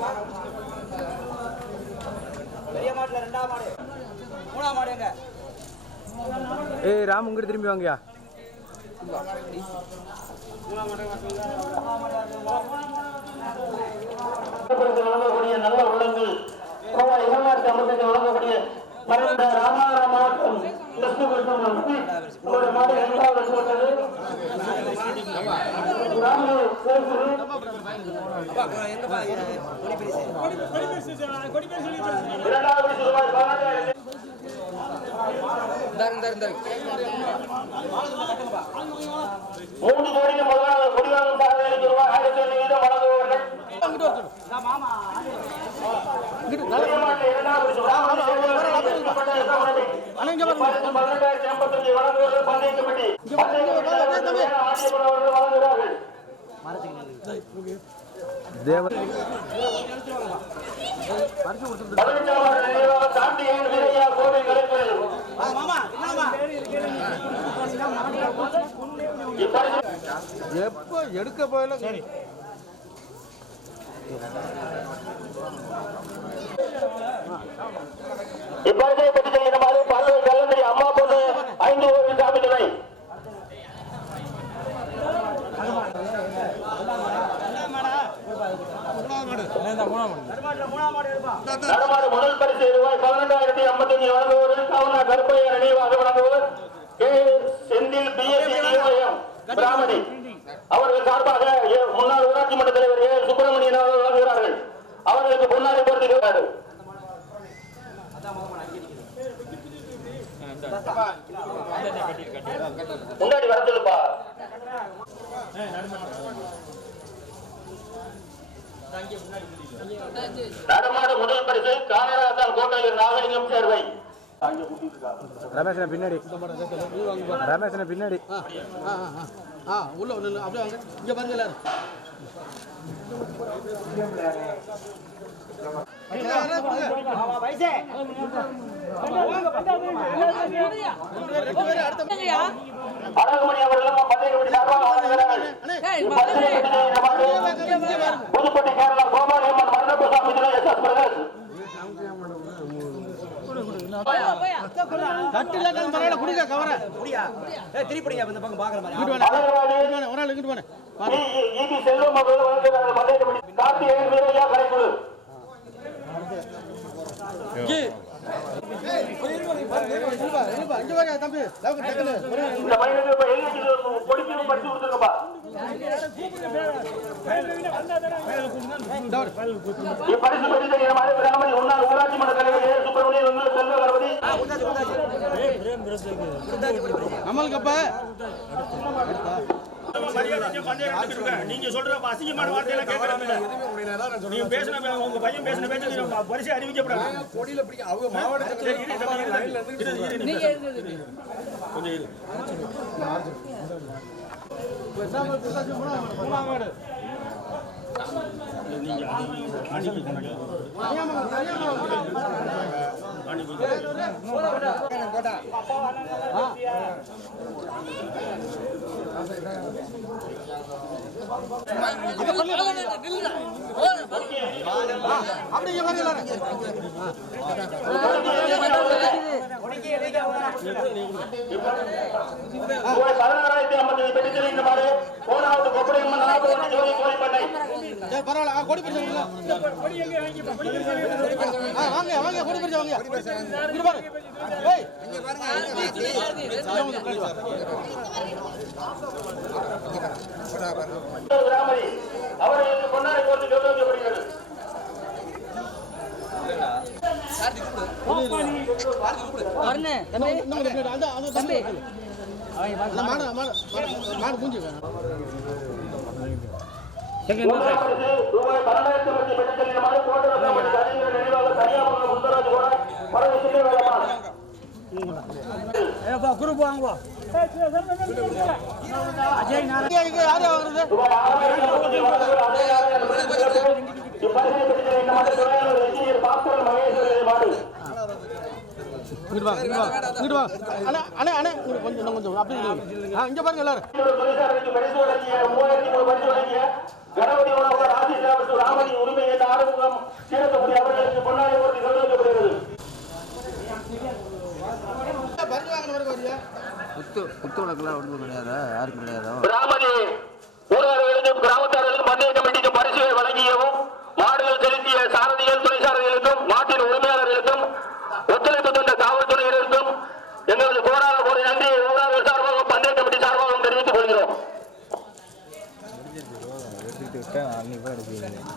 மாடு. பெரிய மாட்டுல ரெண்டாம் மாடு. மூணாம் மாடு எங்க? ஏய் ராம் உங்ககிட்ட திரும்பி வாங்கயா? வழங்கக்கூடிய நல்ல உள்ளங்கள். கோவை இளமாட்டு அமிர்தத்தை வழங்கக்கூடிய ராமநாதபுரம் மாவட்டம் உங்களுடைய மாடு இரண்டாவது போட்டது மூன்று கோடிக்கு முதலாவது ரூபாய் ஆயிரத்தி ஒன்று வீதம் பதினெட்டாயிரத்தி வழங்குகிறார்கள் தேவ எப்போ எடுக்க போயில? சரி நடமாடு முதல் பரிசு ரூபாய் பதினெட்டாயிரத்தி ஐம்பத்தஞ்சு வழங்குவோர் காவலா கருப்பைய நினைவாக வழங்குவோர் கே செந்தில் பிஎஸ்சி நிலையம் பிராமணி. அவர்கள் சார்பாக முன்னாள் ஊராட்சி மன்ற தலைவர் ஏ சுப்பிரமணியன் அவர்கள் வழங்குகிறார்கள். அவர்களுக்கு பொன்னாடை பொறுத்திருக்கிறார் முன்னாடி வர சொல்லுப்பா நடமாடு முதல் பரிசு காமராஜான் கோட்டையில் நாகலிங்கம் சேர்வை ரமேஷனை பின்னாடி ரமேஷனை பின்னாடி ஆ உள்ள ஒன்று அப்படியே வாங்க இங்கே பாருங்க எல்லாரும் அழகுமணி அவர்களும் கமிட்டி சார்பாக வழங்குகிறார்கள் புதுக்கோட்டை கேரளா கோபாலயம்மன் மரணபுசாமி துணை எஸ் எஸ் பிரகாஷ் கட்டில பரவாயில்ல கொடுங்க கவர. முடியா ஏ திருப்பிடிங்க இந்த பக்கம் பாக்குற மாதிரி. அழகுமணி ஒரு நாள் இங்கிட்டு போனேன் இபி செல்வம் அவர்கள் வழங்குகிறார்கள் கார்த்திகேயன் வீரையா கலைக்குழு தம்பி இப்பரிசு பெற்று செல்கிறமாறு பிராமணி முன்னாள் ஊராட்சி மன்ற தலைவர் ஏ. சுப்பிரமணியன் உங்கள் செல்வ கணபதி. நம்மளுக்கு அப்ப நீங்க சொல்ற அசிங்கமான வார்த்தையெல்லாம் கேட்கறது நீங்க பேசின உங்க பையன் பேசின பேச்சு பரிசு அறிவிக்கப்படாது. கொடியில பிடிக்க அவங்க மாவட்டத்தில் கொஞ்சம் இரு. அப்படிங்க பாருங்க பதினாறாயிரத்தி ஐம்பது பெற்று போனாவது கொப்படையம்மன் நாகப்பட்டினம் சரி பரவாயில்ல கொடி ஆ வாங்க வாங்க கொடி பிடிச்ச வாங்க. இங்க பாரு. ஏய். பொன்னாடை போட்டு கௌரவிக்கப்படுகிறது இன்னும் கொஞ்சம் பின்னாடி. மாடு மாடு மாடு பூஞ்சி முதல் குரூப் வாங்குவா அஜய் இங்கே யார் மாடு. இங்கிட்டு வாங்க இங்கிட்டு வாங்க இங்கிட்டு வாங்க அண்ணா அண்ணா அண்ணா இங்க கொஞ்சம் கொஞ்சம் அப்படி. ஆ இங்கே பாருங்க எல்லாரும். கணவதி உணவர் ஆதிசாமத்து ராமனின் உரிமை என்ற ஆறுமுகம் சீரத்தபடி அவர்களுக்கு பொன்னாடி போட்டி கௌரவிக்கப்படுகிறது புத்துணக்கெல்லாம் ஒன்றும் கிடையாதா? யாருக்கும் கிடையாதா? கிராமத்தில் ஊரார்களுக்கும் வழங்கியவும் 对啊，那块的就。